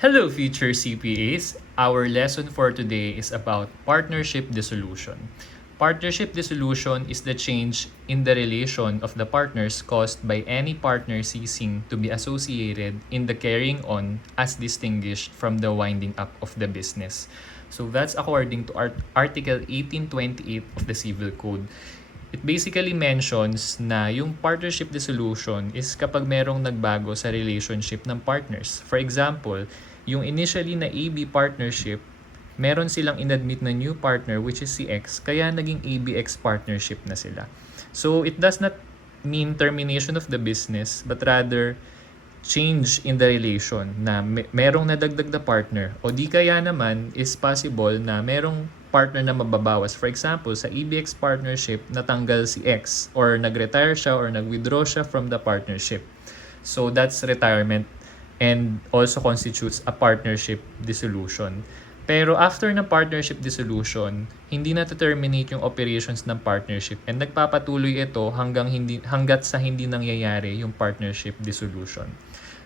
Hello, future CPAs! Our lesson for today is about partnership dissolution. Partnership dissolution is the change in the relation of the partners caused by any partner ceasing to be associated in the carrying on as distinguished from the winding up of the business. So that's according to Article 1828 of the Civil Code. It basically mentions na yung partnership dissolution is kapag merong nagbago sa relationship ng partners. For example, yung initially na AB partnership, meron silang inadmit na new partner which is si X, kaya naging ABX partnership na sila. So it does not mean termination of the business, but rather change in the relation na merong nadagdag na partner o di kaya naman is possible na merong partner na mababawas. For example, sa EBX partnership, natanggal si X or nag-retire siya or nag-withdraw siya from the partnership. So that's retirement and also constitutes a partnership dissolution. Pero after ng partnership dissolution, hindi na terminate yung operations ng partnership and nagpapatuloy ito hanggat sa hindi nangyayari yung partnership dissolution.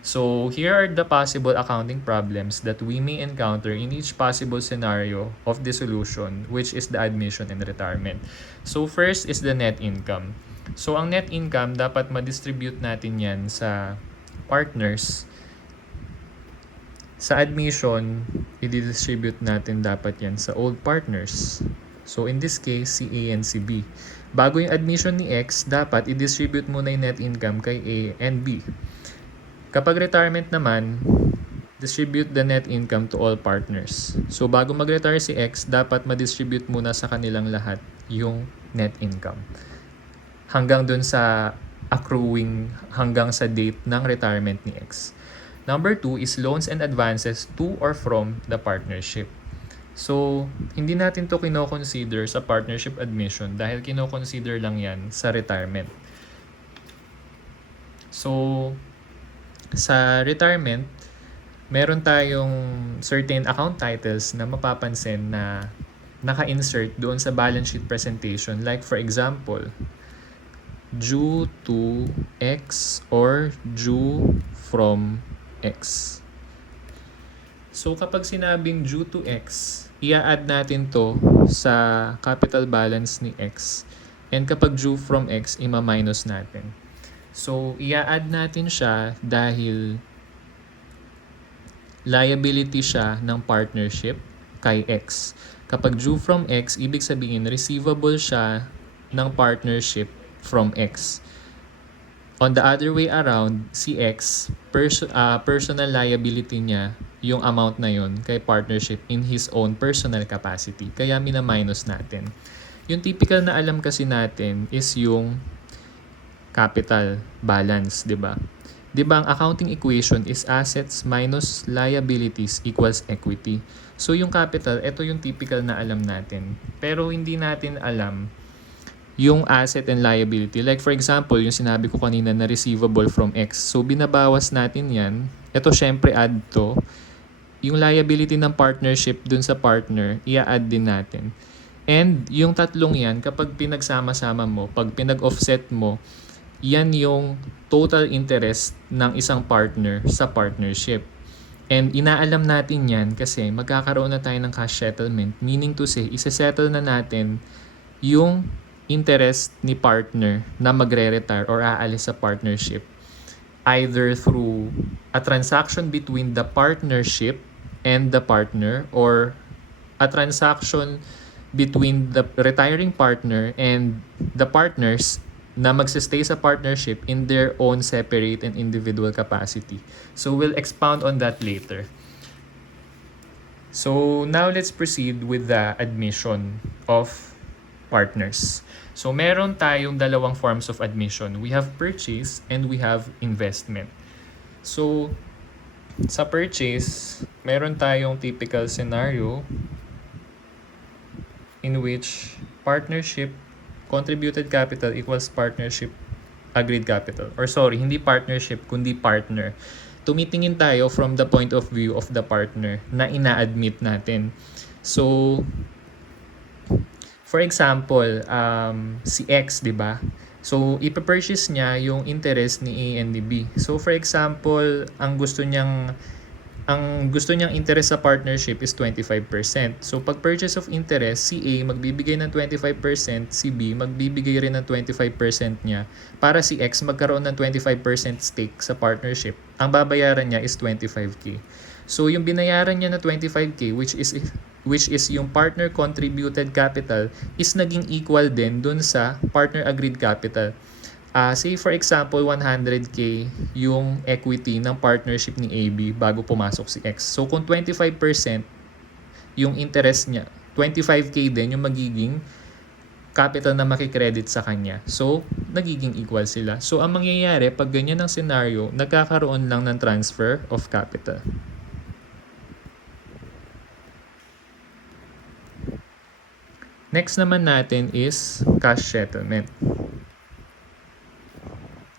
So here are the possible accounting problems that we may encounter in each possible scenario of dissolution, which is the admission and retirement. So first is the net income. So ang net income, dapat ma-distribute natin yan sa partners. Sa admission, i-distribute natin dapat yan sa old partners. So in this case, si A and si B. Bago yung admission ni X, dapat i-distribute muna yung net income kay A and B. Kapag retirement naman, distribute the net income to all partners. So bago mag-retire si X, dapat ma-distribute muna sa kanilang lahat yung net income. Hanggang dun sa accruing, hanggang sa date ng retirement ni X. Number 2 is loans and advances to or from the partnership. So, hindi natin to kino-consider sa partnership admission dahil kino-consider lang yan sa retirement. So, sa retirement, meron tayong certain account titles na mapapansin na naka-insert doon sa balance sheet presentation. Like for example, due to X or due from X. So kapag sinabing due to X, i-add natin to sa capital balance ni X. And kapag due from X, ima-minus natin. So i-add natin siya dahil liability siya ng partnership kay X. Kapag due from X, ibig sabihin receivable siya ng partnership from X. On the other way around, si X, personal liability niya yung amount na yun kay partnership in his own personal capacity. Kaya mina-minus natin. Yung typical na alam kasi natin is yung capital balance, di ba? Di ba ang accounting equation is assets minus liabilities equals equity. So yung capital, ito yung typical na alam natin. Pero hindi natin alam yung asset and liability. Like for example, yung sinabi ko kanina na receivable from X. So binabawas natin yan. Ito syempre add to. Yung liability ng partnership dun sa partner, i-add din natin. And yung tatlong yan, kapag pinagsama-sama mo, pag pinag-offset mo, yan yung total interest ng isang partner sa partnership. And inaalam natin yan kasi magkakaroon na tayo ng cash settlement. Meaning to say, isa-settle na natin yung interest ni partner na magre-retire or aalis sa partnership either through a transaction between the partnership and the partner or a transaction between the retiring partner and the partners na magsistay sa partnership in their own separate and individual capacity. So we'll expound on that later. So now let's proceed with the admission of partners. So meron tayong dalawang forms of admission. We have purchase and we have investment. So sa purchase, meron tayong typical scenario in which partnership contributed capital equals partnership agreed capital. Or sorry, hindi partnership kundi partner. Tumitingin tayo from the point of view of the partner na ina-admit natin. So for example, si X, di ba? So, ipapurchase niya yung interest ni A and ni B. So, for example, ang gusto niyang ang gusto niyang interest sa partnership is 25%. So pag purchase of interest, si A magbibigay ng 25%, si B magbibigay rin ng 25% niya para si X magkaroon ng 25% stake sa partnership. Ang babayaran niya is 25k. So yung binayaran niya na 25k which is yung partner contributed capital is naging equal din dun sa partner agreed capital. Say for example, 100k yung equity ng partnership ni AB bago pumasok si X. So kung 25% yung interest niya, 25k din yung magiging capital na makikredit sa kanya. So, nagiging equal sila. So, ang mangyayari pag ganyan ang scenario, nagkakaroon lang ng transfer of capital. Next naman natin is cash settlement.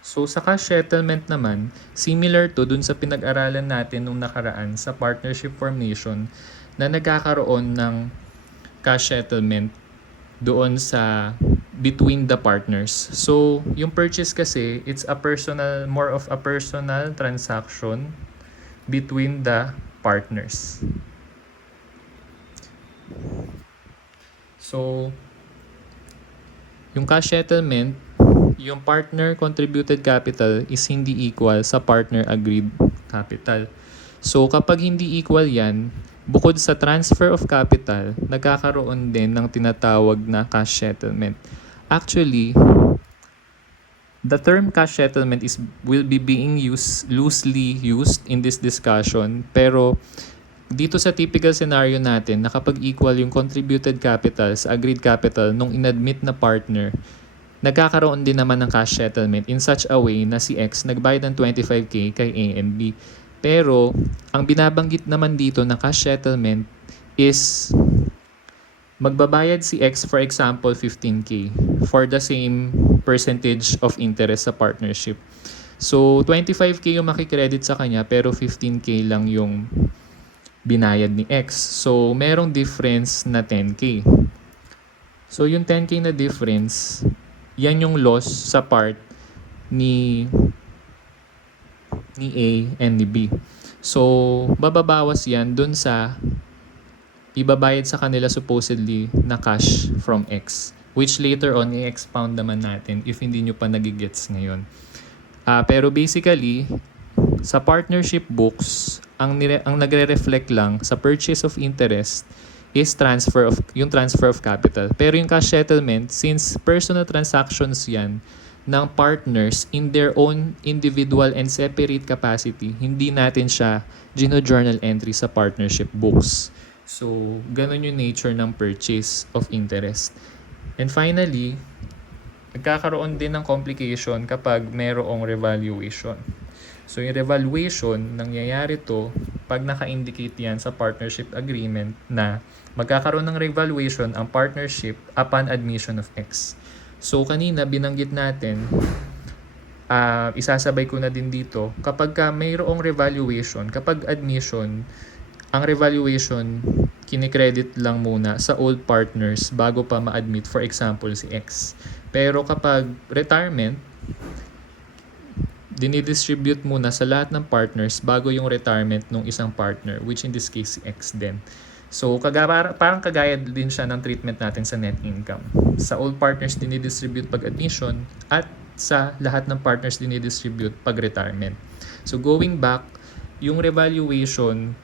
So sa cash settlement naman, similar to dun sa pinag-aralan natin nung nakaraan sa partnership formation na nagkakaroon ng cash settlement doon sa between the partners. So yung purchase kasi, it's a personal, more of a personal transaction between the partners. So yung cash settlement, yung partner contributed capital is hindi equal sa partner agreed capital. So kapag hindi equal yan, bukod sa transfer of capital, nagkakaroon din ng tinatawag na cash settlement. Actually, the term cash settlement will be being loosely used in this discussion, pero dito sa typical scenario natin na kapag equal yung contributed capital sa agreed capital nung inadmit na partner, nagkakaroon din naman ng cash settlement in such a way na si X nagbayad ng 25k kay A and B. Pero, ang binabanggit naman dito na cash settlement is magbabayad si X, for example, 15k for the same percentage of interest sa partnership. So, 25k yung makikredit sa kanya pero 15k lang yung binayad ni X. So, merong difference na 10k. So, yung 10k na difference, yan yung loss sa part ni A and ni B. So, bababawas yan dun sa ibabayad sa kanila supposedly na cash from X, which later on i-expound naman natin if hindi nyo pa nagigets ngayon. Pero basically, sa partnership books, ang nagre-reflect lang sa purchase of interest is transfer of capital. Pero yung cash settlement, since personal transactions yan ng partners in their own individual and separate capacity, hindi natin siya gino-journal entry sa partnership books. So, ganun yung nature ng purchase of interest. And finally, nagkakaroon din ng complication kapag mayroong revaluation. So yung revaluation, nangyayari to pag naka-indicate yan sa partnership agreement na magkakaroon ng revaluation ang partnership upon admission of X. So kanina binanggit natin, isasabay ko na din dito, kapag mayroong revaluation, kapag admission, ang revaluation kinikredit lang muna sa old partners bago pa ma-admit, for example, si X. Pero kapag retirement, dinidistribute muna sa lahat ng partners bago yung retirement ng isang partner, which in this case si X din. So parang kagaya din siya ng treatment natin sa net income. Sa all partners dinidistribute pag admission at sa lahat ng partners dinidistribute pag retirement. So going back, yung revaluation,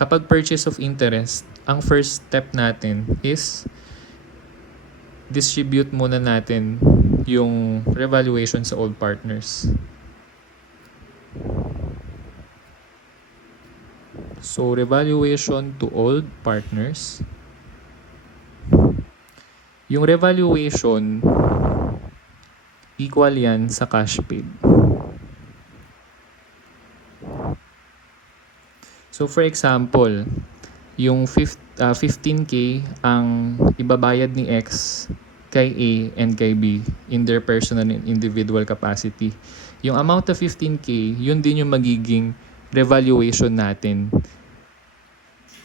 kapag purchase of interest, ang first step natin is distribute muna natin yung revaluation sa old partners. So, revaluation to old partners. Yung revaluation, equal yan sa cash paid. So, for example, yung 15k ang ibabayad ni X kay A and kay B in their personal and individual capacity. Yung amount of 15k, yun din yung magiging revaluation natin.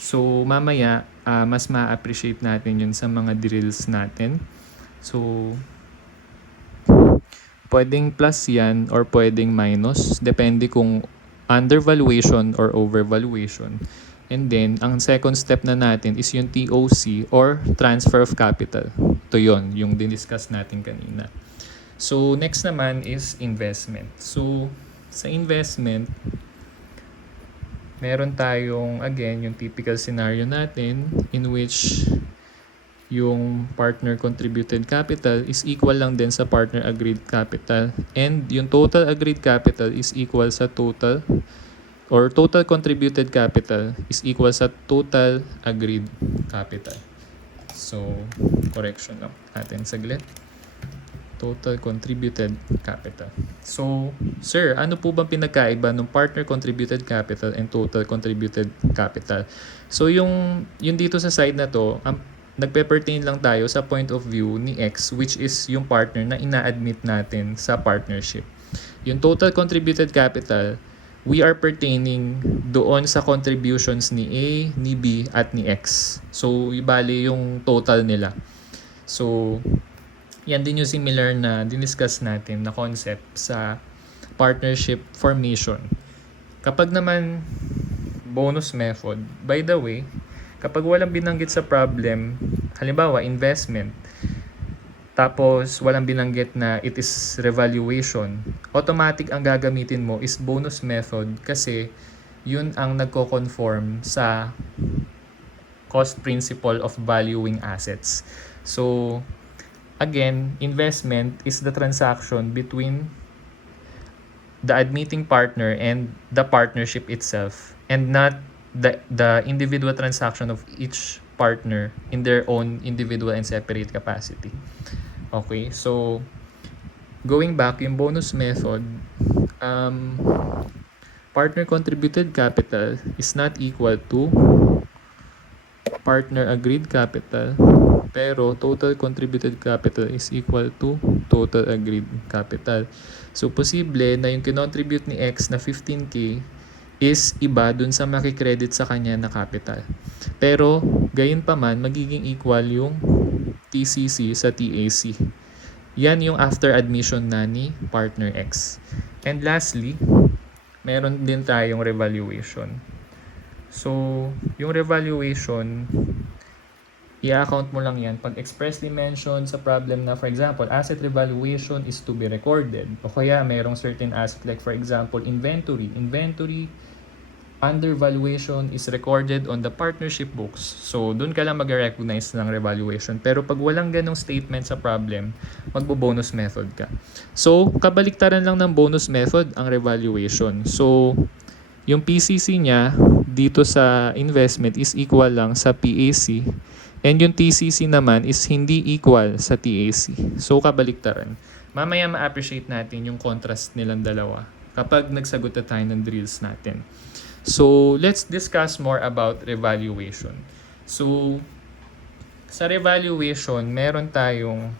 So, mamaya, mas ma-appreciate natin yun sa mga drills natin. So, pwedeng plus yan or pwedeng minus. Depende kung undervaluation or overvaluation. And then, ang second step na natin is yung TOC or transfer of capital. Ito yun, yung diniscuss natin kanina. So, next naman is investment. So, sa investment, meron tayong, again, yung typical scenario natin in which yung partner contributed capital is equal lang din sa partner agreed capital. And yung total agreed capital is equal sa total or total contributed capital is equal sa total agreed capital. So, correction lang natin saglit. Total contributed capital. So, sir, ano po bang pinagkaiba ng partner contributed capital and total contributed capital? So, yung dito sa side na to, nagpe-pertain lang tayo sa point of view ni X, which is yung partner na ina-admit natin sa partnership. Yung total contributed capital, we are pertaining doon sa contributions ni A, ni B, at ni X. So, ibali yung total nila. So, yan din yung similar na diniscuss natin na concept sa partnership formation. Kapag naman bonus method, by the way, kapag walang binanggit sa problem, halimbawa investment, tapos walang binanggit na it is revaluation, automatic ang gagamitin mo is bonus method kasi yun ang nagko-conform sa cost principle of valuing assets. So, again, investment is the transaction between the admitting partner and the partnership itself and not the individual transaction of each partner in their own individual and separate capacity. Okay, so going back, yung bonus method, partner contributed capital is not equal to partner agreed capital, pero total contributed capital is equal to total agreed capital. So, posible na yung kinontribute ni X na 15K is iba dun sa makikredit sa kanya na capital. Pero, gayon pa man, magiging equal yung TCC sa TAC. Yan yung after admission na ni partner X. And lastly, meron din tayong revaluation. So, yung revaluation, i-account mo lang yan pag expressly mentioned sa problem na, for example, asset revaluation is to be recorded. O kaya merong certain asset like, for example, inventory. Inventory undervaluation is recorded on the partnership books. So, dun ka lang mag-recognize ng revaluation. Pero pag walang ganong statement sa problem, magbo-bonus method ka. So, kabaliktaran lang ng bonus method ang revaluation. So, yung PCC niya dito sa investment is equal lang sa PAC. And yung TCC naman is hindi equal sa TAC. So, kabaliktaran. Mamaya ma-appreciate natin yung contrast nilang dalawa kapag nagsagot na tayo ng drills natin. So, let's discuss more about revaluation. So, sa revaluation, meron tayong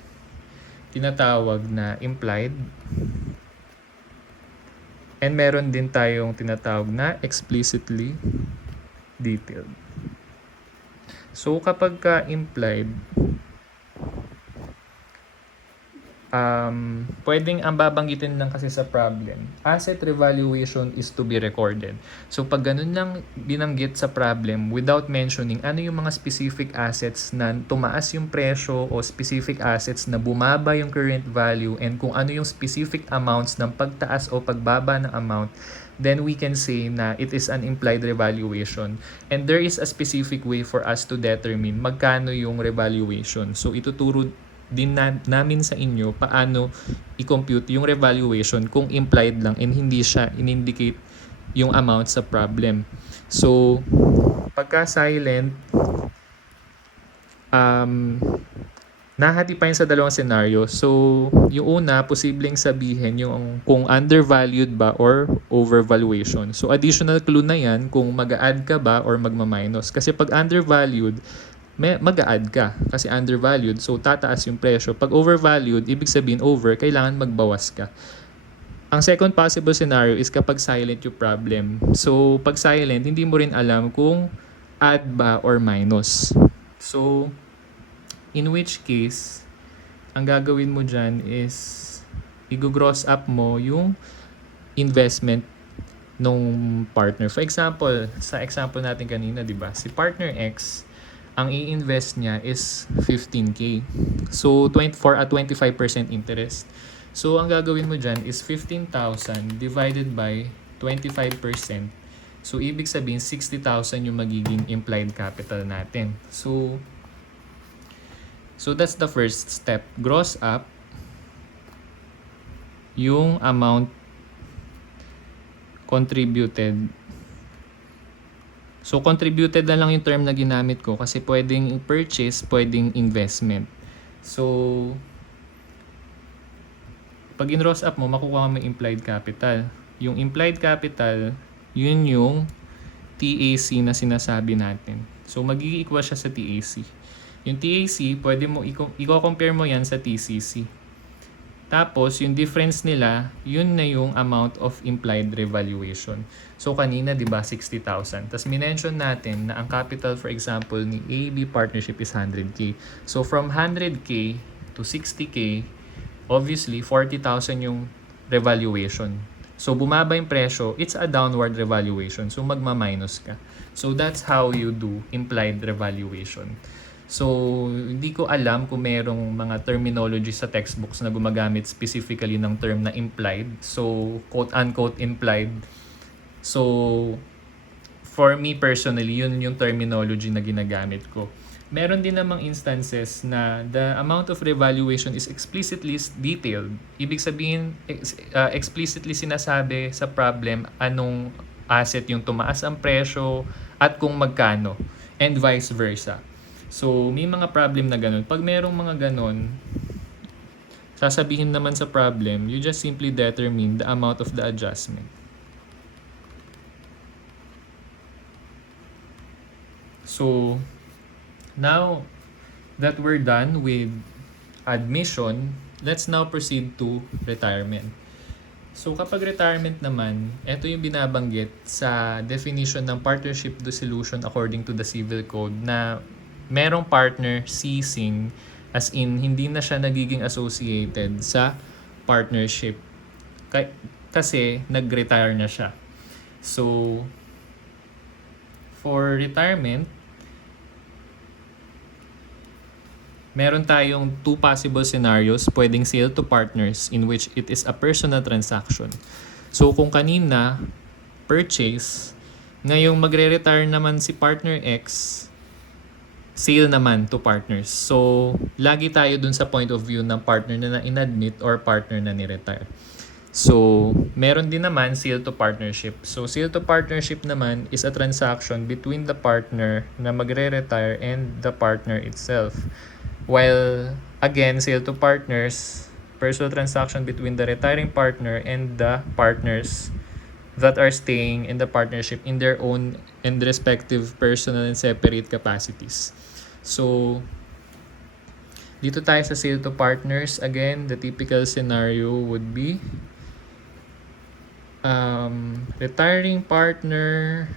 tinatawag na implied and meron din tayong tinatawag na explicitly detailed. So, kapag ka implied, pwedeng ang babanggitin lang kasi sa problem, asset revaluation is to be recorded. So, pag ganun lang binanggit sa problem without mentioning ano yung mga specific assets na tumaas yung presyo o specific assets na bumaba yung current value and kung ano yung specific amounts ng pagtaas o pagbaba ng amount, then we can say na it is an implied revaluation. And there is a specific way for us to determine magkano yung revaluation. So, ituturo din namin sa inyo paano i-compute yung revaluation kung implied lang and hindi siya in-indicate yung amount sa problem. So, pagka silent, nahati pa yun sa dalawang scenario. So, yung una, posibleng sabihin yung kung undervalued ba or overvaluation. So, additional clue na yan kung mag-a-add ka ba or magma-minus. Kasi pag undervalued, mag-a-add ka kasi undervalued, so tataas yung presyo. Pag overvalued, ibig sabihin over, kailangan magbawas ka. Ang second possible scenario is kapag silent yung problem. So, pag silent, hindi mo rin alam kung add ba or minus. So, in which case, ang gagawin mo dyan is i-gross up mo yung investment nung partner. For example, sa example natin kanina, di ba? Si partner X, ang i-invest niya is 15K. So, for a 25% interest. So, ang gagawin mo dyan is 15,000 divided by 25%. So, ibig sabihin, 60,000 yung magiging implied capital natin. So that's the first step. Gross up yung amount contributed. So, contributed na lang yung term na ginamit ko kasi pwedeng purchase, pwedeng investment. So, pag in-gross up mo, makukuha mo yung implied capital. Yung implied capital, yun yung TAC na sinasabi natin. So, mag-i-equal siya sa TAC. Yung TAC, pwede mo i-compare mo yan sa TCC. Tapos, yung difference nila, yun na yung amount of implied revaluation. So, kanina, di ba, 60,000. Tapos, minention natin na ang capital, for example, ni AB partnership is 100K. So, from 100K to 60K, obviously, 40,000 yung revaluation. So, bumaba yung presyo, it's a downward revaluation. So, magma-minus ka. So, that's how you do implied revaluation. So, hindi ko alam kung merong mga terminology sa textbooks na gumagamit specifically ng term na implied. So, quote-unquote implied. So, for me personally, yun yung terminology na ginagamit ko. Meron din namang instances na the amount of revaluation is explicitly detailed. Ibig sabihin, explicitly sinasabi sa problem anong asset yung tumaas ang presyo at kung magkano, and vice versa. So, may mga problem na ganun. Pag merong mga ganun, sasabihin naman sa problem, you just simply determine the amount of the adjustment. So, now that we're done with admission, let's now proceed to retirement. So, kapag retirement naman, ito yung binabanggit sa definition ng partnership dissolution according to the Civil Code na merong partner ceasing, as in hindi na siya nagiging associated sa partnership kasi nag-retire na siya. So, for retirement, meron tayong two possible scenarios, pwedeng sale to partners in which it is a personal transaction. So, kung kanina, purchase, ngayong magre-retire naman si partner X, sale naman to partners. So, lagi tayo dun sa point of view ng partner na inadmit or partner na ni-retire. So, meron din naman sale to partnership. So, sale to partnership naman is a transaction between the partner na magre-retire and the partner itself. While, again, sale to partners, personal transaction between the retiring partner and the partners that are staying in the partnership in their own and respective personal and separate capacities. So, dito tayo sa sale to partners. Again, the typical scenario would be retiring partner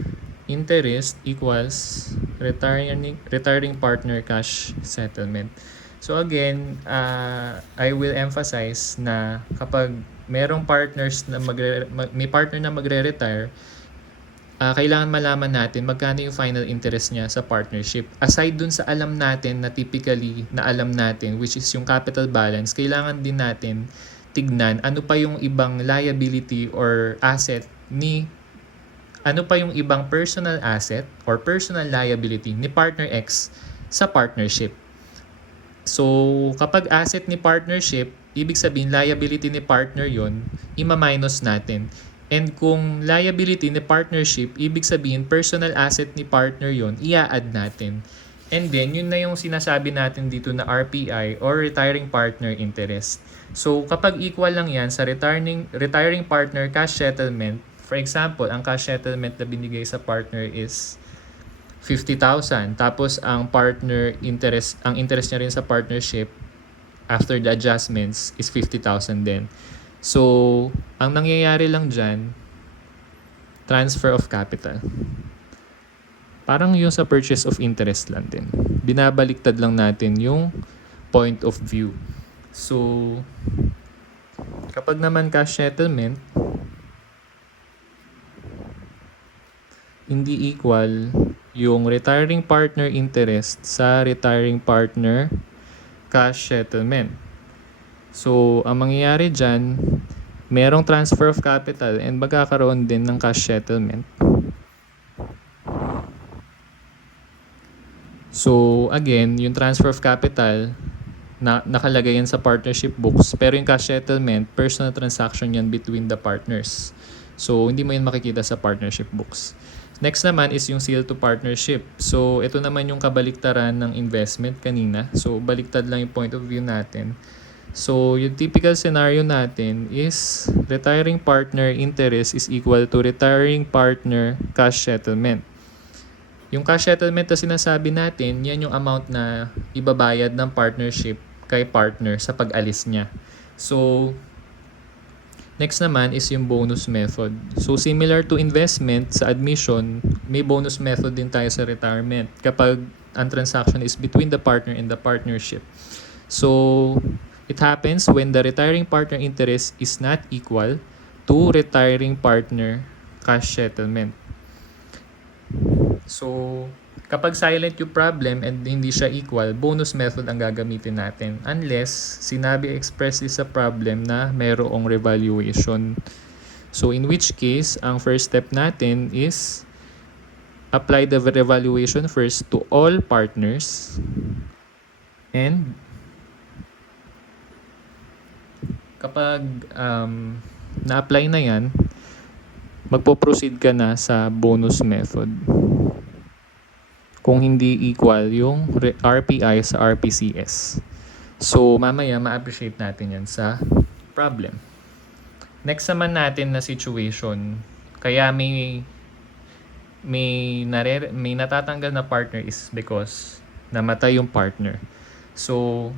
interest equals retiring partner cash settlement. So again, I will emphasize na kapag merong partners na may partner na magre-retire, kailangan malaman natin magkano yung final interest niya sa partnership. Aside dun sa alam natin na typically na alam natin, which is yung capital balance, kailangan din natin tignan ano pa yung ibang liability or asset ano pa yung ibang personal asset or personal liability ni partner X sa partnership. So, kapag asset ni partnership, ibig sabihin liability ni partner yon, ima-minus natin. And kung liability ni partnership, ibig sabihin personal asset ni partner yon, i-add natin. And then, yun na yung sinasabi natin dito na RPI or retiring partner interest. So, kapag equal lang yan sa retiring partner cash settlement, for example, ang cash settlement na binigay sa partner is 50,000. Tapos, ang interest niya rin sa partnership after the adjustments is 50,000 din. So, ang nangyayari lang dyan, transfer of capital. Parang yung sa purchase of interest lang din. Binabaliktad lang natin yung point of view. So, kapag naman cash settlement, hindi equal yung retiring partner interest sa retiring partner cash settlement. So, ang mangyayari dyan, merong transfer of capital and magkakaroon din ng cash settlement. So, again, yung transfer of capital, nakalagay yan sa partnership books. Pero yung cash settlement, personal transaction yan between the partners. So, hindi mo yan makikita sa partnership books. Next naman is yung sale to partnership. So, ito naman yung kabaliktaran ng investment kanina. So, baliktad lang yung point of view natin. So, yung typical scenario natin is retiring partner interest is equal to retiring partner cash settlement. Yung cash settlement na sinasabi natin, yan yung amount na ibabayad ng partnership kay partner sa pag-alis niya. So, next naman is yung bonus method. So, similar to investment, sa admission, may bonus method din tayo sa retirement kapag ang transaction is between the partner and the partnership. So, it happens when the retiring partner interest is not equal to retiring partner cash settlement. So, kapag silent yung problem and hindi siya equal, bonus method ang gagamitin natin unless sinabi expressly sa problem na mayroong revaluation. So, in which case, ang first step natin is apply the revaluation first to all partners and kapag na-apply na yan, magpo-proceed ka na sa bonus method kung hindi equal yung RPI sa RPCS. So, mamaya ma-appreciate natin yan sa problem. Next naman natin na situation, kaya may natatanggal na partner is because namatay yung partner. So,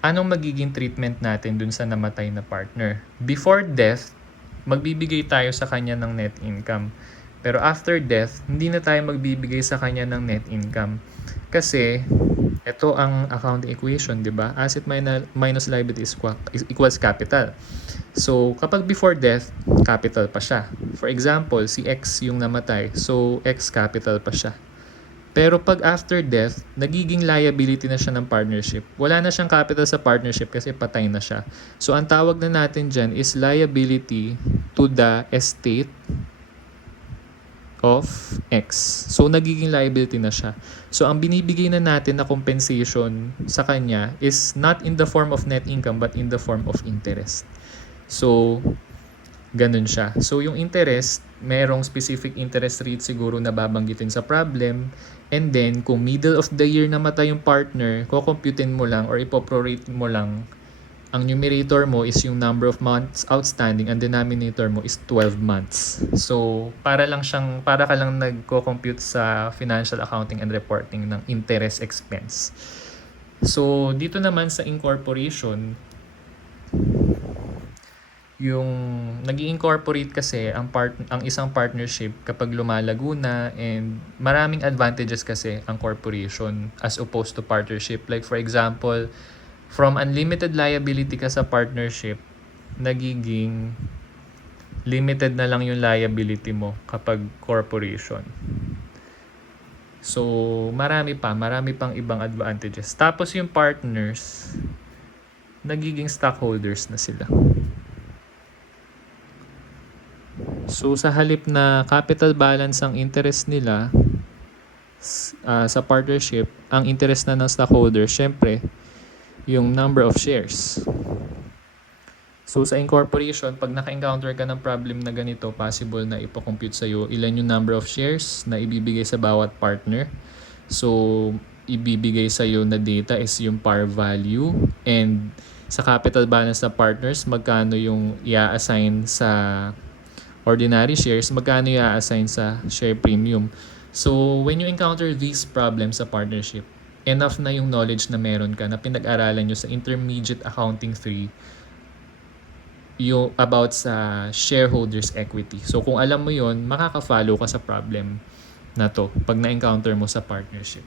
anong magiging treatment natin dun sa namatay na partner? Before death, magbibigay tayo sa kanya ng net income. Pero after death, hindi na tayo magbibigay sa kanya ng net income. Kasi, ito ang accounting equation, di ba? Asset minus liability equals capital. So, kapag before death, capital pa siya. For example, si X yung namatay. So, X capital pa siya. Pero pag after death, nagiging liability na siya ng partnership. Wala na siyang capital sa partnership kasi patay na siya. So, ang tawag na natin dyan is liability to the estate of X. So, nagiging liability na siya. So, ang binibigay na natin na compensation sa kanya is not in the form of net income but in the form of interest. So, ganun siya. So, yung interest, merong specific interest rate siguro na babanggitin sa problem. And then, kung middle of the year namatay yung partner, kukumputin mo lang or ipoprorate mo lang. Ang numerator mo is yung number of months outstanding, ang denominator mo is 12 months. So, para ka lang nagko-compute sa financial accounting and reporting ng interest expense. So, dito naman sa incorporation, yung nag-incorporate kasi ang isang partnership kapag lumalago na, and maraming advantages kasi ang corporation as opposed to partnership. Like for example, from unlimited liability ka sa partnership, nagiging limited na lang yung liability mo kapag corporation. So, marami pang ibang advantages. Tapos yung partners, nagiging stockholders na sila. So, sa halip na capital balance ang interest nila sa partnership, ang interest na ng stockholder, syempre, yung number of shares. So, sa incorporation, pag naka-encounter ka ng problem na ganito, possible na ipo-compute sa'yo ilan yung number of shares na ibibigay sa bawat partner. So, ibibigay sa'yo na data is yung par value, and sa capital balance na partners, magkano yung i-assign sa ordinary shares, magkano i-assign sa share premium. So, when you encounter these problems sa partnership, enough na yung knowledge na meron ka na pinag-aralan nyo sa Intermediate Accounting 3 yung about sa shareholders equity. So, kung alam mo yon, makaka-follow ka sa problem na to pag na-encounter mo sa partnership.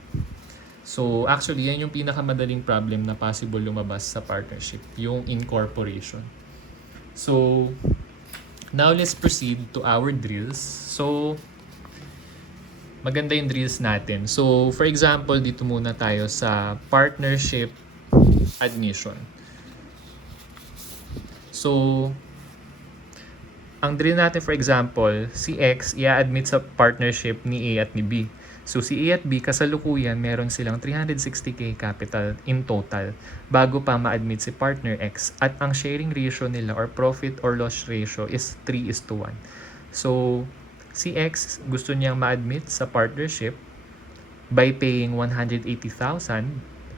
So, actually, yan yung pinakamadaling problem na possible lumabas sa partnership, yung incorporation. So, now let's proceed to our drills. So, maganda yung drills natin. So, for example, dito muna tayo sa partnership admission. So, ang drill natin, for example, si X i-admit sa partnership ni A at ni B. So si A at B, kasalukuyan, meron silang 360k capital in total bago pa ma-admit si partner X. At ang sharing ratio nila or profit or loss ratio is 3:1. So si X gusto niyang ma-admit sa partnership by paying 180,000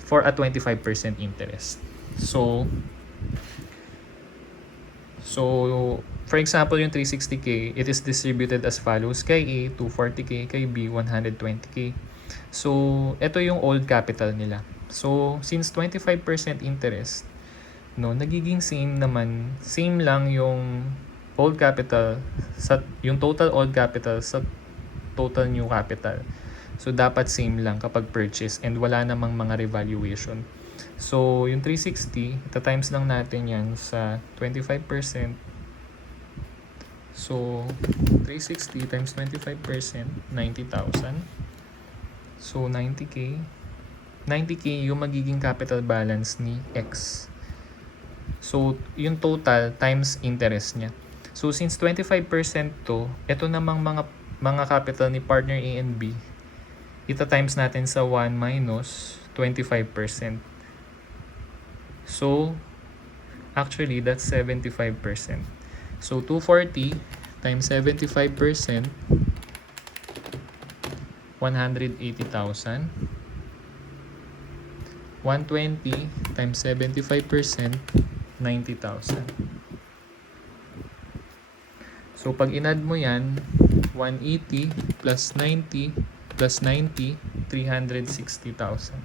for a 25% interest. So, for example, yung 360k, it is distributed as follows. Kay A, 240k, kay B, 120k. So, ito yung old capital nila. So, since 25% interest, no, nagiging same lang yung old capital yung total old capital sa total new capital. So, dapat same lang kapag purchase and wala namang mga revaluation. So, yung 360, ita-times lang natin yan sa 25%. So, 360 times 25%, 90,000. So, 90k. 90k yung magiging capital balance ni X. So, yung total times interest niya. So, since 25% to, ito namang mga capital ni partner A and B, ita-times natin sa 1 minus 25%. So, actually, that's 75%. So, 240 times 75%, 180,000. 120 times 75%, 90,000. So, pag in-add mo yan, 180 plus 90 plus 90, 360,000.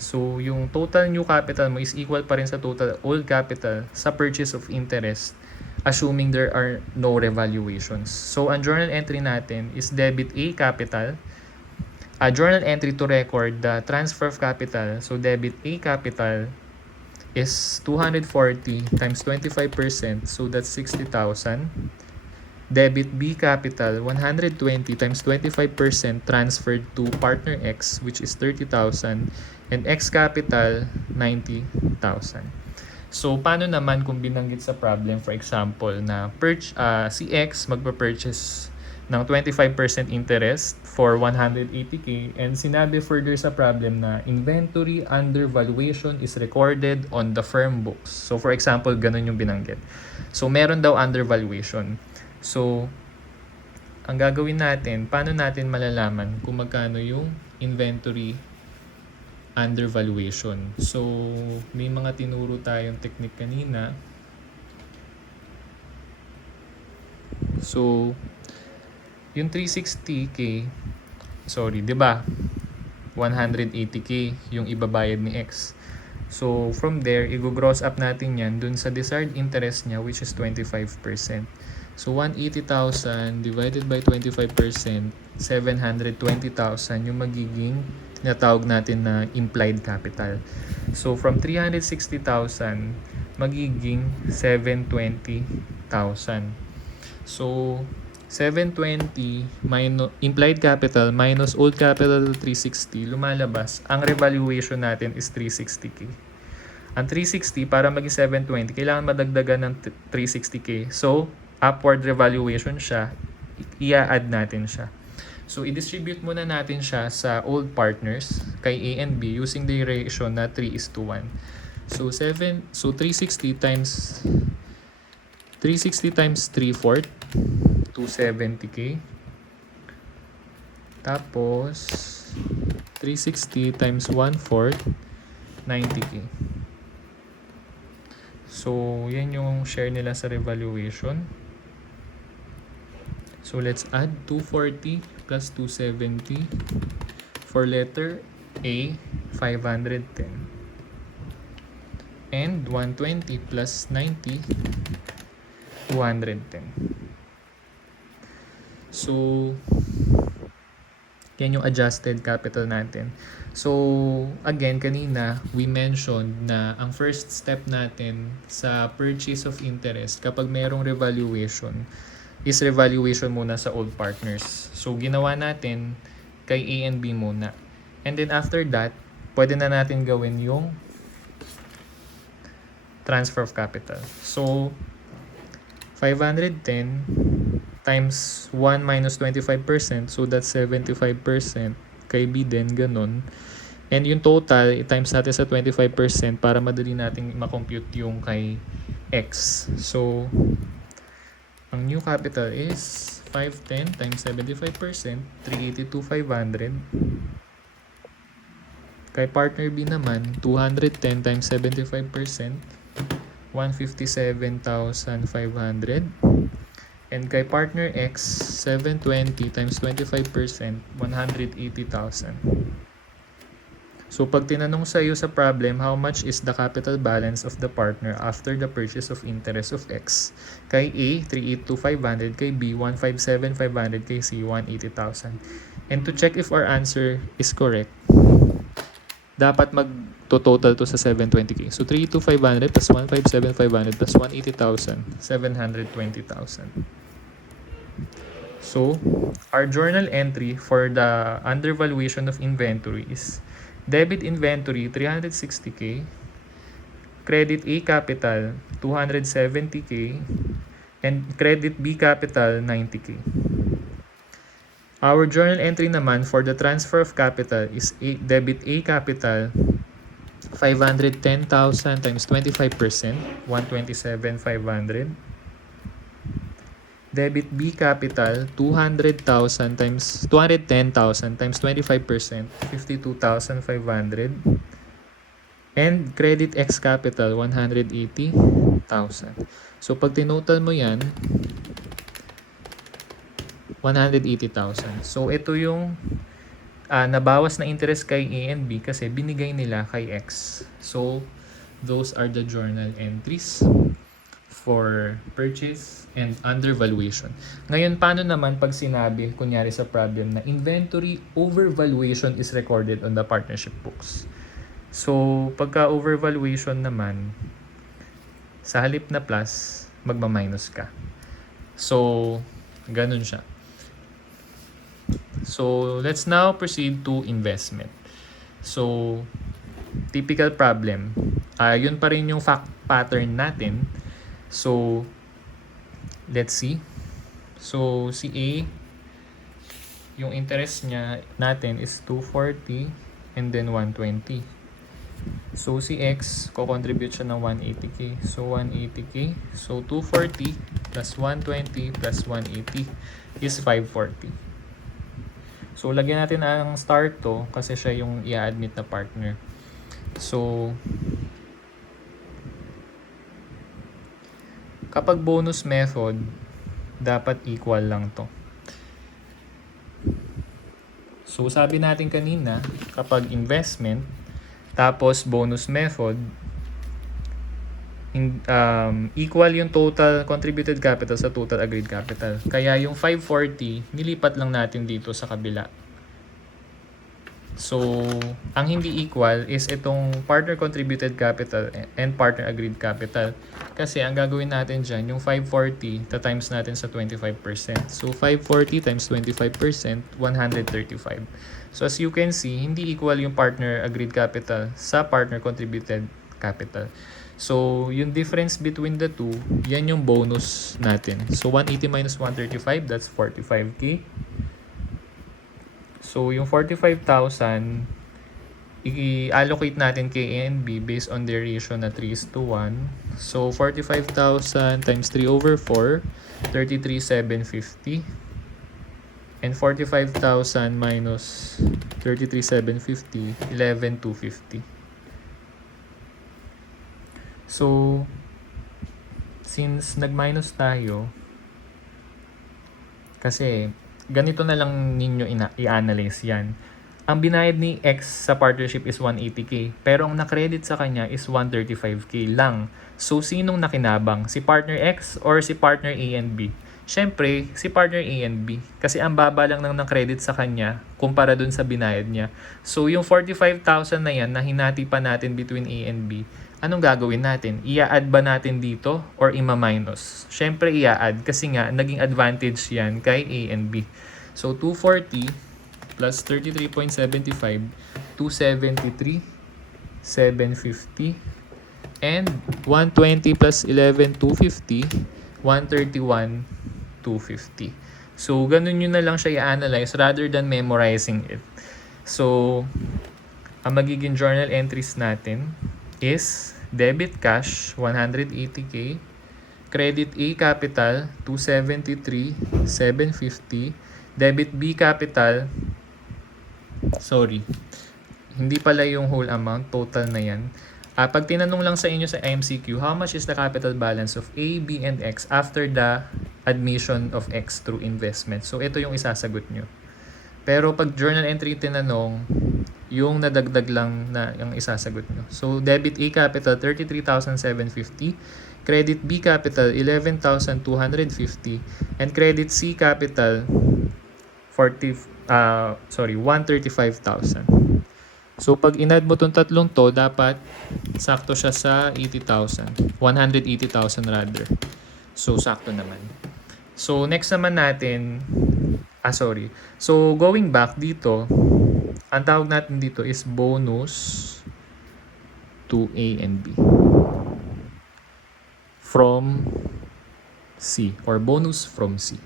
So, yung total new capital mo is equal pa rin sa total old capital sa purchase of interest, assuming there are no revaluations. So, ang journal entry natin is debit A capital. A journal entry to record the transfer of capital. So, debit A capital is 240 times 25%. So, that's 60,000. Debit B capital, 120 times 25% transferred to partner X, which is 30,000. And X capital, 90,000. So, paano naman kung binanggit sa problem, for example, na si X magpa-purchase ng 25% interest for 180k and sinabi further sa problem na inventory under valuation is recorded on the firm books. So, for example, ganun yung binanggit. So, meron daw under valuation. So, ang gagawin natin, paano natin malalaman kung magkano yung inventory under valuation? So, may mga tinuro tayong technique kanina. So, yung 360k, sorry, 'di ba? 180k yung ibabayad ni X. So, from there, i-gross up natin yan dun sa desired interest niya, which is 25%. So, 180,000 divided by 25%, 720,000 yung magiging tinatawag natin na implied capital. So, from 360,000, magiging 720,000. So, 720 minus implied capital minus old capital 360, lumalabas. Ang revaluation natin is 360k. Ang 360, para maging 720, kailangan madagdagan ng 360k. So, upward revaluation siya, i-add natin siya. So, i-distribute muna natin siya sa old partners kay A and B using the ratio na 3:1. So, 360 times 3/4, 270k. Tapos, 360 times 1/4, 90k. So, yan yung share nila sa revaluation. So, let's add 240 plus 270. For letter A, 510. And 120 plus 90, 210. So, yan yung adjusted capital natin. So, again, kanina, we mentioned na ang first step natin sa purchase of interest, kapag merong revaluation, is revaluation muna sa old partners. So, ginawa natin kay A and B muna. And then after that, pwede na natin gawin yung transfer of capital. So, 510 times 1 minus 25%, so that's 75%. Kay B din, ganun. And yung total, i-times natin sa 25% para madali nating makompute yung kay X. So, ang new capital is 510 times 75%, 382,500. Kay partner B naman, 210 times 75%, 157,500. And kay partner X, 720 times 25%, 180,000. So pag tinanong sa iyo sa problem, how much is the capital balance of the partner after the purchase of interest of X? Kay A, 382,500. Kay B, 157,500. Kay C, 180,000. And to check if our answer is correct, dapat mag-total to sa 720k. So 382,500 plus 157,500 plus 180,000, 720,000. So, our journal entry for the undervaluation of inventory is debit inventory 360k, credit A capital 270k, and credit B capital 90k. Our journal entry naman for the transfer of capital is debit A capital 510,000 times 25%, 127,500. Debit B capital 210,000 times 25%, 52,500. And credit X capital 180,000. So pag tinotal mo yan, 180,000. So ito yung nabawas na interest kay A and B kasi binigay nila kay X. So those are the journal entries for purchase and undervaluation. Ngayon, paano naman pag sinabi, kunyari sa problem, na inventory overvaluation is recorded on the partnership books? So, pagka overvaluation naman, sa halip na plus, magma-minus ka. So, ganun siya. So, let's now proceed to investment. So, typical problem. Yun pa rin yung fact pattern natin. So, let's see. So, si A, yung interest niya natin is 240 and then 120. So, si X, ko-contribute siya ng 180k. So, 180k. So, 240 plus 120 plus 180 is 540. So, lagyan natin ang start to kasi siya yung i-admit na partner. So, kapag bonus method, dapat equal lang to. So, sabi natin kanina, kapag investment, tapos bonus method, equal yung total contributed capital sa total agreed capital. Kaya yung 540, nilipat lang natin dito sa kabila. So, ang hindi equal is itong partner contributed capital and partner agreed capital. Kasi ang gagawin natin dyan, yung 540, times natin sa 25%. So, 540 times 25%, 135. So, as you can see, hindi equal yung partner agreed capital sa partner contributed capital. So, yung difference between the two, yan yung bonus natin. So, 180 minus 135, that's 45k. So, yung 45,000, i-allocate natin kay A and B based on their ratio na 3:1. So, 45,000 times 3 over 4, 33,750. And 45,000 minus 33,750, 11,250. So, since nag-minus tayo, kasi ganito na lang ninyo i-analyze yan. Ang binayad ni X sa partnership is 180k, pero ang na-credit sa kanya is 135k lang. So, sinong nakinabang? Si partner X or si partner A and B? Siyempre, si partner A and B. Kasi ang baba lang ng credit sa kanya kumpara dun sa binayad niya. So, yung 45,000 na yan na hinati pa natin between A and B, anong gagawin natin? Ia-add ba natin dito or ima-minus? Syempre ia-add kasi nga naging advantage yan kay A and B. So 240 plus 33.75, 273, 750, and 120 plus 11, 250, 131, 250. So, ganun yun na lang siya i-analyze rather than memorizing it. So, ang magiging journal entries natin is debit cash, 180k, credit A capital, 273, 750, debit B capital, hindi pala yung whole amount, total na yan. Pag tinanong lang sa inyo sa MCQ, how much is the capital balance of A, B, and X after the admission of X through investment? So, ito yung isasagot nyo. Pero pag journal entry tinanong, yung nadagdag lang na yung isasagot nyo. So, debit A capital, 33,750. Credit B capital, 11,250. And credit C capital, 135,000. So, pag in-add mo itong tatlong to, dapat sakto siya sa 80,000. 180,000 rather. So, sakto naman. So, next naman natin, So, going back dito, ang tawag natin dito is bonus to A and B from C or bonus from C.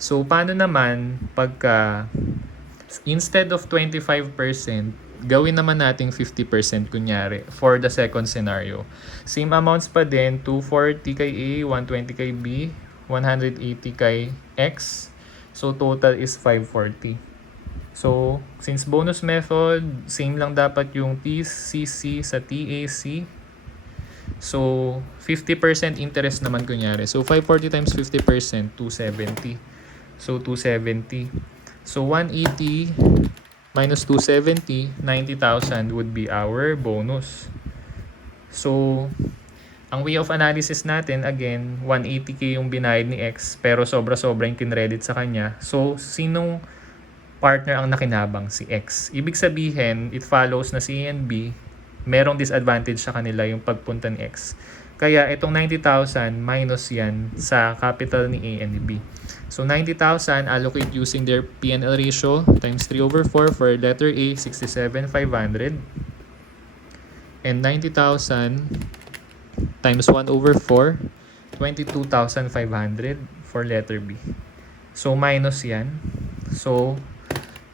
So, paano naman pagka instead of 25%, gawin naman nating 50% kunyari for the second scenario. Same amounts pa din, 240 kay A, 120 kay B, 180 kay X. So, total is 540. So, since bonus method, same lang dapat yung TCC sa TAC. So, 50% interest naman kunyari. So, 540 times 50%, 270. So, 270. So, 180 minus 270, 90,000 would be our bonus. So, ang way of analysis natin, again, 180k yung binayad ni X, pero sobra-sobra yung kinredit sa kanya. So, sinong partner ang nakinabang? Si X. Ibig sabihin, it follows na si A and B, merong disadvantage sa kanila yung pagpunta ni X. Kaya, itong 90,000 minus yan sa capital ni A and B. So, 90,000 allocate using their P&L ratio times 3 over 4 for letter A, 67,500. And 90,000 times 1 over 4, 22,500 for letter B. So, minus yan. So,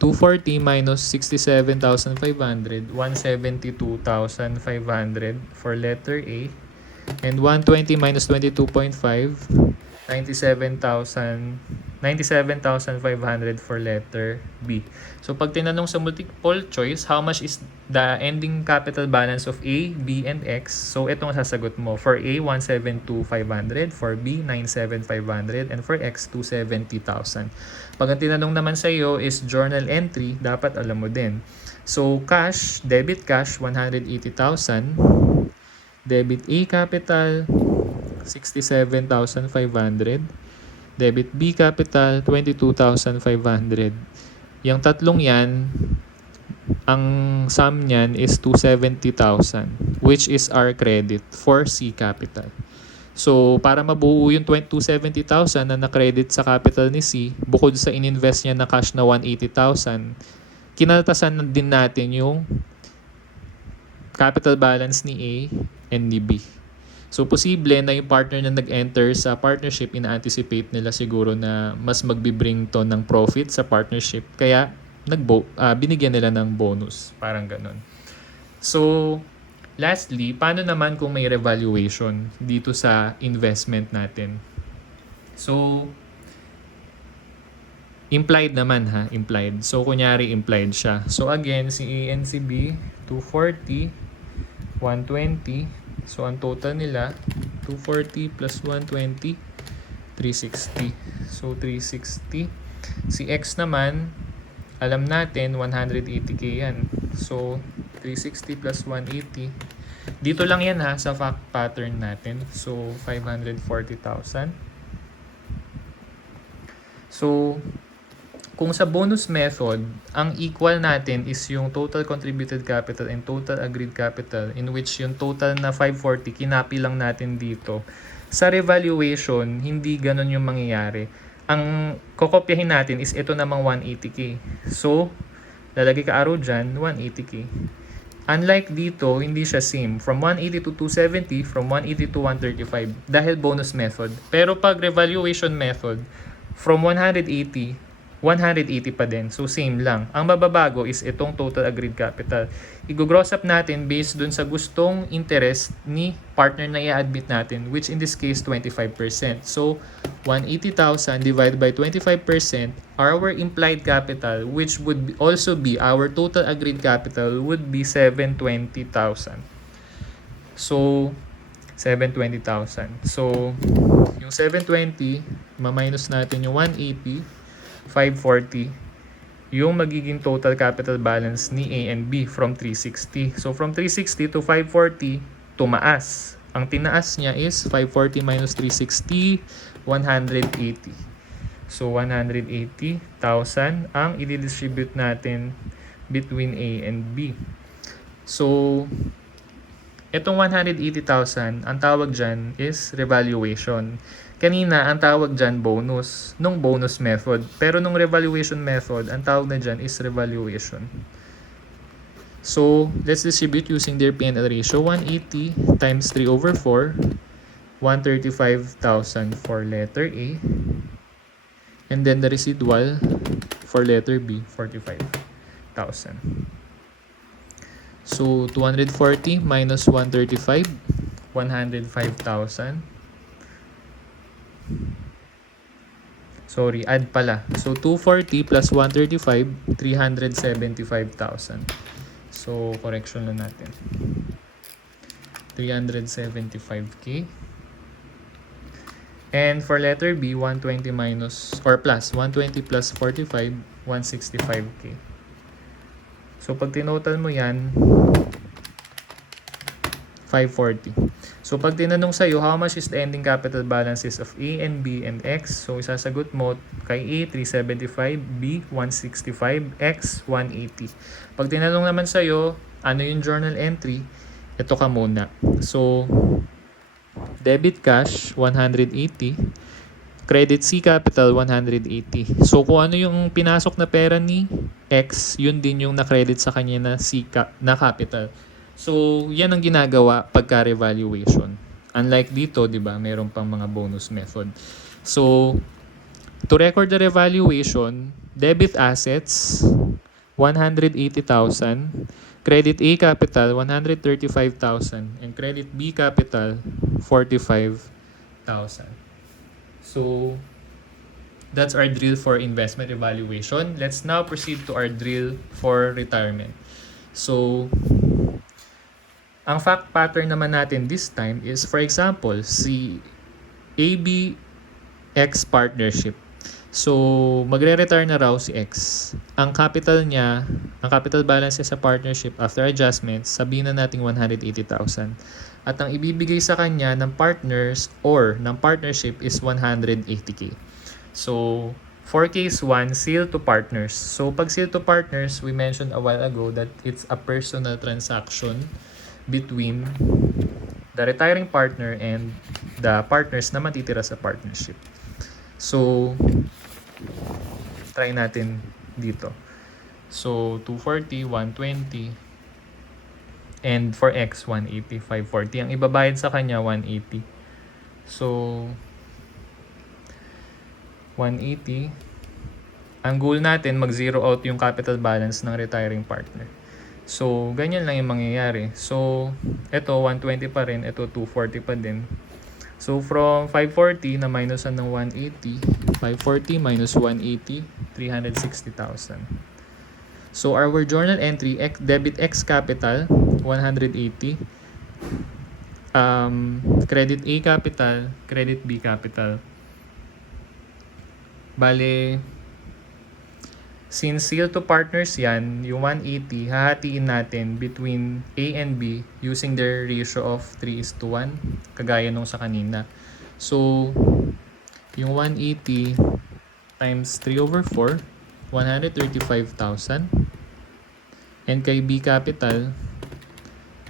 240 minus 67,500, 172,500 for letter A. And 120 minus 22.5, 97,500 for letter B. So, pag tinanong sa multiple choice, how much is the ending capital balance of A, B, and X? So, itong sasagot mo. For A, 172,500. For B, 97,500. And for X, 270,000. Pag ang tinanong naman sa iyo is journal entry, dapat alam mo din. So, cash, debit cash, 180,000. Debit A capital, 67,500. Debit B capital, 22,500. Yung tatlong yan, ang sum niyan is 270,000, which is our credit for C capital. So, para mabuo yung 270,000 na na-credit sa capital ni C, bukod sa ininvest niya na cash na 180,000, kinaltasan din natin yung capital balance ni A and ni B. So, posible na yung partner na nag-enter sa partnership, ina-anticipate nila siguro na mas magbi-bring to ng profit sa partnership. Kaya, binigyan nila ng bonus. Parang ganun. So, lastly, paano naman kung may revaluation dito sa investment natin? So, implied naman implied. So, kunyari implied siya. So, again, si A and si B, 240, 120. So, ang total nila, 240 plus 120, 360. So, 360. Si X naman, alam natin, 180k yan. So, 360 plus 180. Dito lang yan sa fact pattern natin. So, 540,000. So, kung sa bonus method, ang equal natin is yung total contributed capital and total agreed capital, in which yung total na 540, kinapi lang natin dito. Sa revaluation, hindi ganun yung mangyayari. Ang kokopyahin natin is ito namang 180k. So, lalagay ka arrow dyan, 180k. Unlike dito, hindi siya same. From 180 to 270, from 180 to 135 dahil bonus method. Pero pag revaluation method, from 180 pa din. So, same lang. Ang mababago is itong total agreed capital. I-gross up natin based dun sa gustong interest ni partner na i-admit natin, which in this case, 25%. So, 180,000 divided by 25%, our implied capital, which would also be our total agreed capital, would be 720,000. So, 720,000. So, yung 720, ma-minus natin yung 180, 540, yung magiging total capital balance ni A and B from 360. So, from 360 to 540, tumaas. Ang tinaas niya is 540 minus 360, 180. So, 180,000 ang i-distribute natin between A and B. So, itong 180,000, ang tawag dyan is revaluation. Kanina, ang tawag dyan bonus, nung bonus method. Pero nung revaluation method, ang tawag na dyan is revaluation. So, let's distribute using their P&L ratio. 180 times 3 over 4, 135,000 for letter A. And then the residual for letter B, 45,000. So, 240 minus 135, 105,000. Sorry, add pala. So, 240 plus 135, 375,000. So, correction na natin. 375k. And for letter B, 120 minus, or plus, 120 plus 45, 165k. So, pag tinotal mo yan, 540. So, pag tinanong sa'yo, how much is the ending capital balances of A and B and X? So, isasagot mo kay A, 375, B, 165, X, 180. Pag tinanong naman sa'yo, ano yung journal entry? Ito ka muna. So, debit cash, 180. Credit C capital, 180. So, kung ano yung pinasok na pera ni X, yun din yung na-credit sa kanya na na capital. So, yan ang ginagawa pagka revaluation. Unlike dito, di ba, meron pang mga bonus method. So, to record the revaluation, debit assets, 180,000. Credit A capital, 135,000. And credit B capital, 45,000. So, that's our drill for investment evaluation. Let's now proceed to our drill for retirement. So, ang fact pattern naman natin this time is, for example, si ABX partnership. So, magre-retire na raw si X. Ang capital niya, ang capital balance niya sa partnership after adjustments, sabihin na natin 180,000. At ang ibibigay sa kanya ng partners or ng partnership is 180k. So, for case 1, sale to partners. So, pag sale to partners, we mentioned a while ago that it's a personal transaction between the retiring partner and the partners na matitira sa partnership. So, try natin dito. So, 240, 120, and for X, 180, 540. Ang ibabayad sa kanya, 180. So, 180. Ang goal natin, mag-zero out yung capital balance ng retiring partner. So, ganyan lang yung mangyayari. So, ito 120 pa rin, ito 240 pa din. So, from 540 na minusan ng 180, 540 minus 180, 360,000. So, our journal entry, debit X capital, 180. Credit A capital, credit B capital. Bale, since sale to partners yan, yung 180, hahatiin natin between A and B using their ratio of 3:1, kagaya nung sa kanina. So, yung 180 times 3 over 4, 135,000. And kay B capital,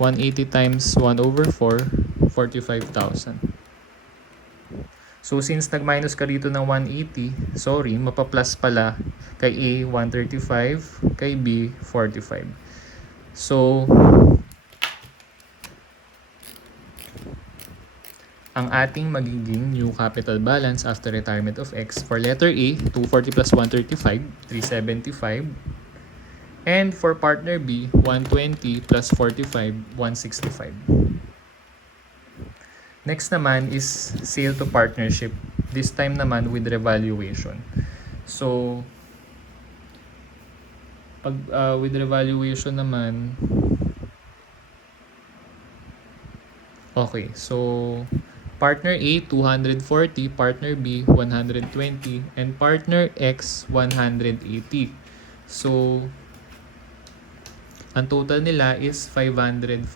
180 times 1 over 4, 45,000. So since nag-minus ka dito ng 180, sorry, mapaplus pala kay A 135, kay B 45. So ang ating magiging new capital balance after retirement of X for letter A, 240 plus 135, 375. And for partner B, 120 plus 45, 165. Next naman is sale to partnership. This time naman with revaluation. So, pag with revaluation naman, okay, so partner A 240, partner B 120, and partner X 180. So, ang total nila is 540.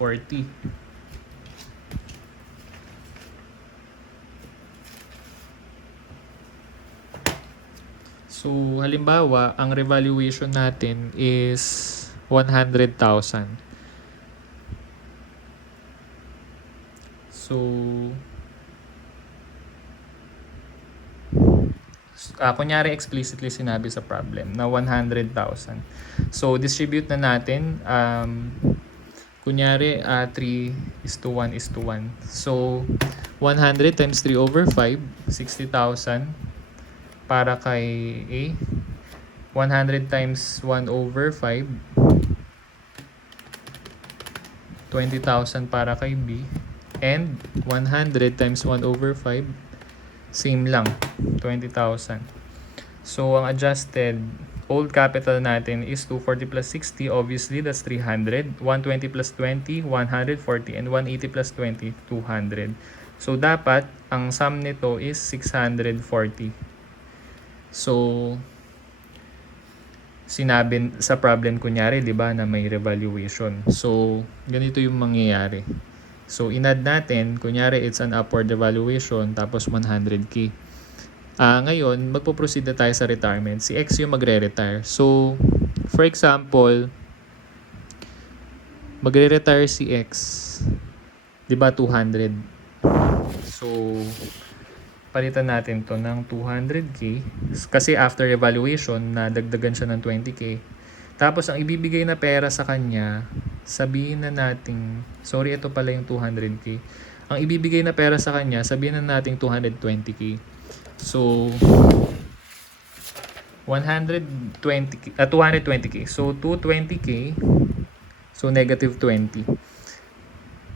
So, halimbawa, ang revaluation natin is 100,000. So, kunyari explicitly sinabi sa problem na 100,000. So, distribute na natin. Kunyari, 3:1:1. So, 100 times 3 over 5, 60,000 para kay A. 100 times 1 over 5, 20,000 para kay B. And 100 times 1 over 5, same lang, 20,000. So, ang adjusted old capital natin is 240 plus 60. Obviously, that's 300. 120 plus 20, 140. And 180 plus 20, 200. So, dapat, ang sum nito is 640. So, sinabi sa problem kunyari, di ba, na may revaluation. So, ganito yung mangyayari. So, in-add natin, kunyari, it's an upward revaluation, tapos 100K. Ngayon, magpo-proceed na tayo sa retirement. Si X yung magre-retire. So, for example, magre-retire si X. Di ba, 200. So, palitan natin to ng 200K. Kasi after evaluation, nadagdagan siya ng 20K. Tapos, ang ibibigay na pera sa kanya, sabihin na natin, sorry, ito pala yung 200K. Ang ibibigay na pera sa kanya, sabihin na natin 220K. So, 220K. So, 220K. So, negative 20.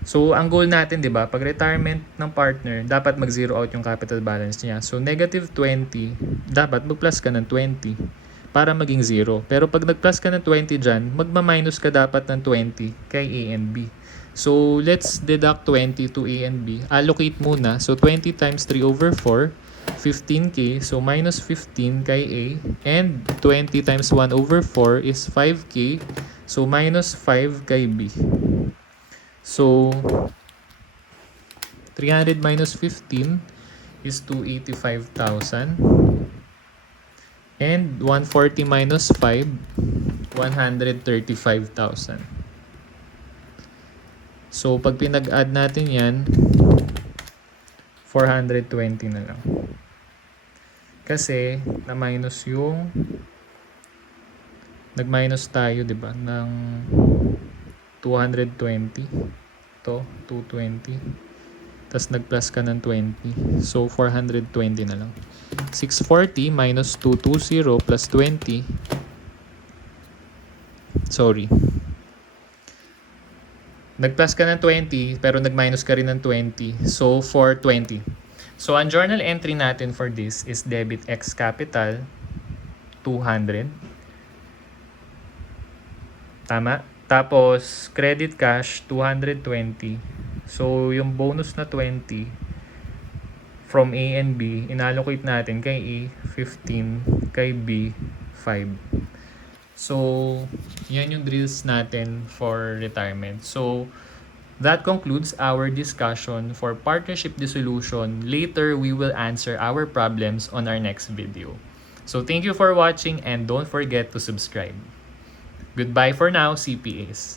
So, ang goal natin, di ba, pag retirement ng partner, dapat mag-zero out yung capital balance niya. So, negative 20, dapat mag-plus ka ng 20 para maging 0. Pero pag nag-plus ka ng 20 dyan, magma-minus ka dapat ng 20 kay A and B. So, let's deduct 20 to A and B. Allocate muna. So, 20 times 3 over 4, 15K. So, minus 15 kay A. And 20 times 1 over 4 is 5K. So, minus 5 kay B. So, 300 minus 15 is 285,000. And 140 minus 5, 135,000. So, pag pinag-add natin yan, 420 na lang. Kasi, na-minus yung, nag-minus tayo, di ba, ng 220. Ito, 220. Tapos, nag-plus ka ng 20. So, 420 na lang. 640 minus 220 plus 20. Sorry. Nag-plus ka ng 20, pero nag-minus ka rin ng 20. So, 420. So, ang journal entry natin for this is debit X capital, 200. Tama? Tapos, credit cash, 220. So, yung bonus na 20 from A and B, inallocate natin kay A, 15, kay B, 5. So, yan yung drills natin for retirement. So, that concludes our discussion for partnership dissolution. Later, we will answer our problems on our next video. So thank you for watching and don't forget to subscribe. Goodbye for now, CPAs.